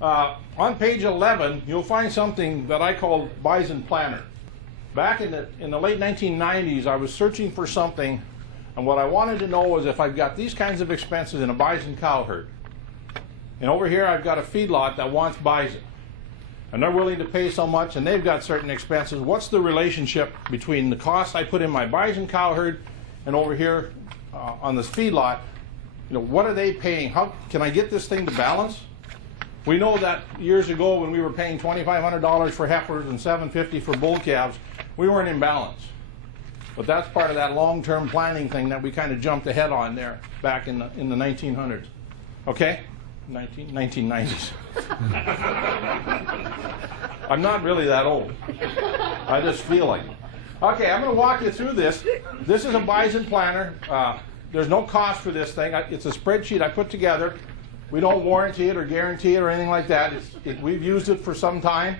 On page 11, you'll find something that I call Bison Planner. Back in the late 1990s, I was searching for something, and what I wanted to know was if I've got these kinds of expenses in a bison cow herd. And over here, I've got a feedlot that wants bison. And they're willing to pay so much, and they've got certain expenses. What's the relationship between the cost I put in my bison cow herd and over here on this feedlot? You know, what are they paying? How can I get this thing to balance? We know that years ago when we were paying $2,500 for heifers and $750 for bull calves, we weren't in balance. But that's part of that long-term planning thing that we kind of jumped ahead on there back in the 1900s. Okay? 1990s. I'm not really that old. I just feel like it. Okay, I'm going to walk you through this. This is a bison planner. There's no cost for this thing. It's a spreadsheet I put together. We don't warranty it or guarantee it or anything like that. We've used it for some time.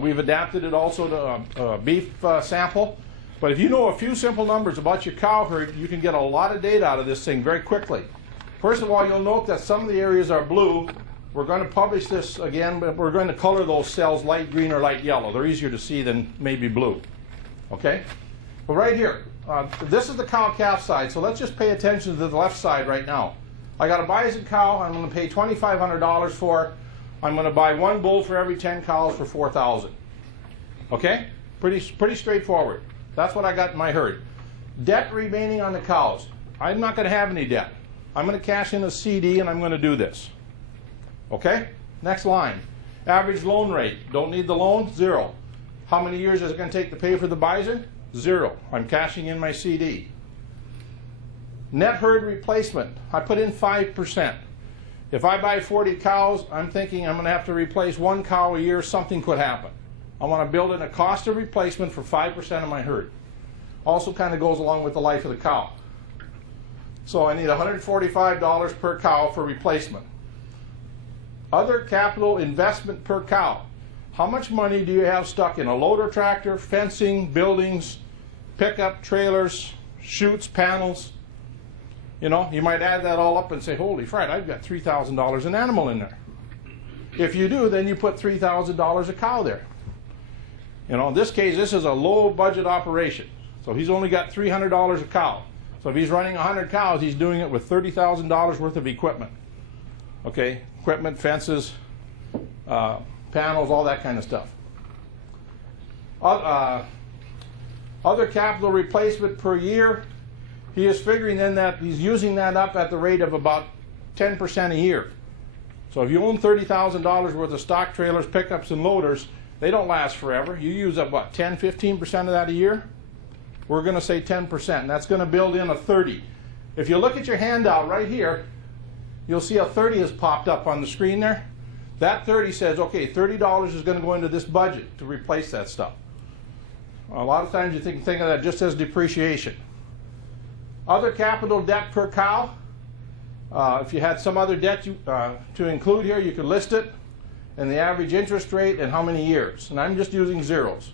We've adapted it also to a beef sample. But if you know a few simple numbers about your cow herd, you can get a lot of data out of this thing very quickly. First of all, you'll note that some of the areas are blue. We're going to publish this again, but we're going to color those cells light green or light yellow. They're easier to see than maybe blue. Okay? But right here, this is the cow-calf side, so let's just pay attention to the left side right now. I got a bison cow I'm going to pay $2,500 for. I'm going to buy one bull for every 10 cows for $4,000. Okay? Pretty straightforward. That's what I got in my herd. Debt remaining on the cows. I'm not going to have any debt. I'm going to cash in a CD and I'm going to do this. Okay? Next line. Average loan rate. Don't need the loan? 0. How many years is it going to take to pay for the bison? 0. I'm cashing in my CD. Net herd replacement. I put in 5%. If I buy 40 cows, I'm thinking I'm going to have to replace 1 cow a year. Something could happen. I want to build in a cost of replacement for 5% of my herd. Also kind of goes along with the life of the cow. So I need $145 per cow for replacement. Other capital investment per cow. How much money do you have stuck in a loader tractor, fencing, buildings, pickup, trailers, chutes, panels? You know, you might add that all up and say, holy fright, I've got $3,000 an animal in there. If you do, then you put $3,000 a cow there. You know, in this case, this is a low budget operation. So he's only got $300 a cow. So if he's running 100 cows, he's doing it with $30,000 worth of equipment. Okay, equipment, fences, panels, all that kind of stuff. Other capital replacement per year, he is figuring then that he's using that up at the rate of about 10% a year. So if you own $30,000 worth of stock trailers, pickups, and loaders, they don't last forever. You use up, what, 10, 15% of that a year? We're going to say 10%, and that's going to build in a 30. If you look at your handout right here, you'll see a 30 has popped up on the screen there. That 30 says, okay, $30 is going to go into this budget to replace that stuff. A lot of times you think of that just as depreciation. Other capital debt per cow. If you had some other debt to include here, you could list it, and the average interest rate and how many years. And I'm just using zeros.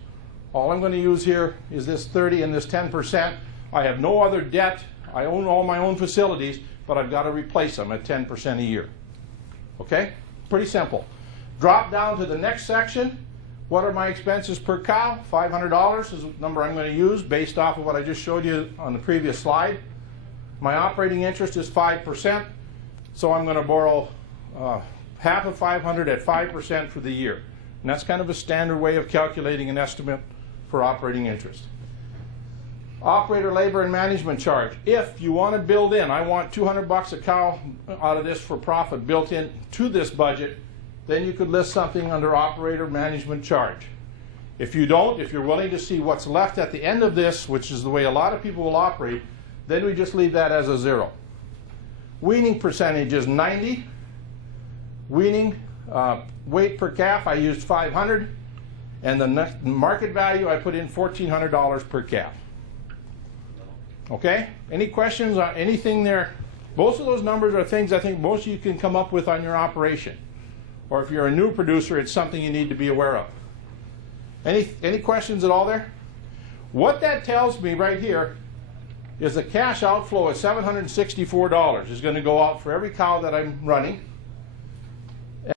All I'm going to use here is this 30 and this 10%. I have no other debt. I own all my own facilities, but I've got to replace them at 10% a year. Okay? Pretty simple. Drop down to the next section. What are my expenses per cow? $500 is the number I'm going to use based off of what I just showed you on the previous slide. My operating interest is 5%, so I'm going to borrow half of 500 at 5% for the year. And that's kind of a standard way of calculating an estimate for operating interest. Operator labor and management charge. If you want to build in, I want $200 a cow out of this for profit built in to this budget, then you could list something under operator management charge. If you don't, if you're willing to see what's left at the end of this, which is the way a lot of people will operate, then we just leave that as a 0. Weaning percentage is 90. Weaning weight per calf, I used 500. And the market value, I put in $1,400 per calf. Okay? Any questions on anything there? Both of those numbers are things I think most of you can come up with on your operation. Or if you're a new producer, it's something you need to be aware of. Any questions at all there? What that tells me right here is the cash outflow of $764 is going to go out for every cow that I'm running.